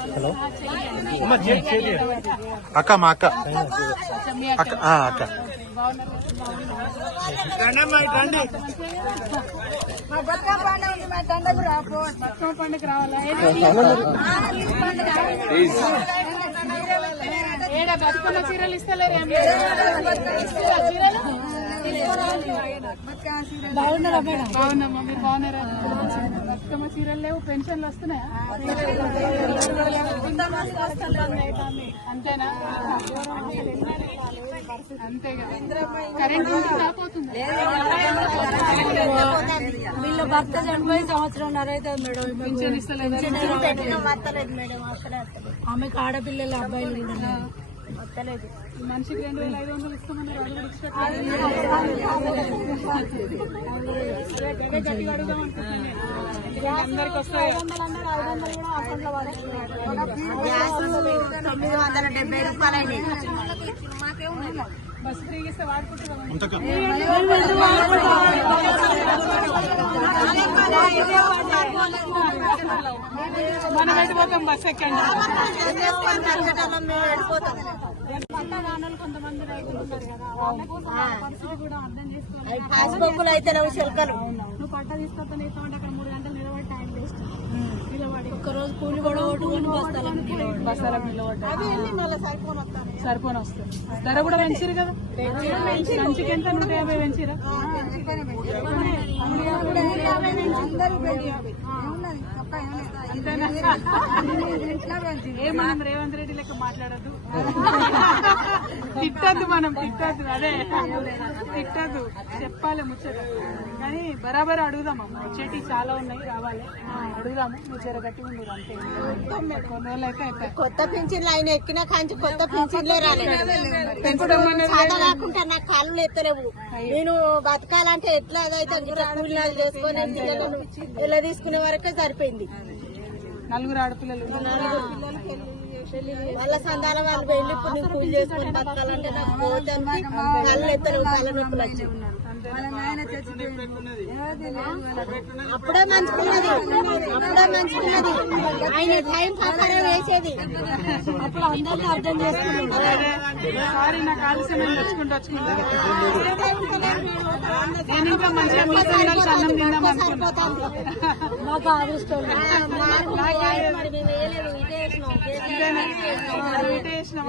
Hello అక్క మా అక్క అక్క అక్క పండుగ రావాలా ఏడా బతుకమ్మ చీరలు ఇస్తలేరు బాగున్నామ్మా మీరు బాగున్నారా బతుకమ్మ చీరలు లేవు పెన్షన్లు వస్తున్నాయా అంతేనా అంతే కదా కరెంట్ రాపోతుంది వీళ్ళ భర్త చనిపోయి సంవత్సరంన్నర అవుతుంది మేడం పెన్షన్ ఇస్తలేదు ఆమెకు ఆడపిల్లలు అబ్బాయిలు కూడా వస్తలేదు. మనిషికి 2500 ఇస్తామన్నారు గట్టిగా అడుగుదాం అనుకుంటున్నాను అందరికి వస్తాయి 970 రూపాయలు బస్సు ఫ్రీగా ఇస్తే వాడుకుంటున్నాం మనం వెళ్ళిపోతాం బస్ ఎక్కండి కొంతమంది రైతులు ఉన్నారు కదా వాళ్ళకు పరిస్థితి కూడా అర్థం చేసుకోవాలి పాస్బుక్లు అయితే శిల్కలు నువ్వు పంట తీసుకొస్తాను ఇస్తామంటే అక్కడ 3 గంటలు నిలబడి టైం వేస్ట్ నిలబడి ఒక్కరోజు కూలి కూడా కొట్టుకొని బస్తాలకు నిలబడ్డాయి సరిపోని వస్తుంది ధర కూడా పెంచారు కదా మంచికి ఎంత 150 పెంచారా మనం రేవంత్ రెడ్డి లెక్క మాట్లాడద్దు తిట్టద్దు మనం తిట్టద్దు అదే తిట్టద్దు చెప్పాలి ముచ్చట కానీ బరాబర్ అడుగుదామమ్మా వచ్చేటి చాలా ఉన్నాయి రావాలి అడుగుదాము మీరు జర గట్టి ఉండదు అంతే కొన్ని రోజులు అయితే అయిపోయి కొత్త పింఛన్లు ఆయన ఎక్కిన కాంచి కొత్త పింఛన్లే రాలేదు కాకుండా నాకు కాళ్ళు ఎత్తలేవు నేను బతకాలంటే ఎట్లా అదైతే కూలీనాలు చేసుకొని ఎలా తీసుకునే వరకే సరిపోయింది 4 ఆడపిల్లలు వాళ్ళ సందాల వాళ్ళు వెళ్ళి ఇప్పుడు నేను కూలి చేసుకుని బతకాలంటే నాకు పోతానికి కళ్ళు ఎత్తలేవు తల నొప్పులు వచ్చి అప్పుడే మంచుకున్నది ఆయన టైం ప్రకారం వేసేది అప్పుడు అందరినీ అర్థం చేసుకున్నాడు నాకు ఆలస్యం తెచ్చుకుంటా నేను ఇంకా మంచిగా మీసాలు అన్నం తిందాం అనుకున్నాను మాకు ఆదిష్టం ఇటే వేసినాం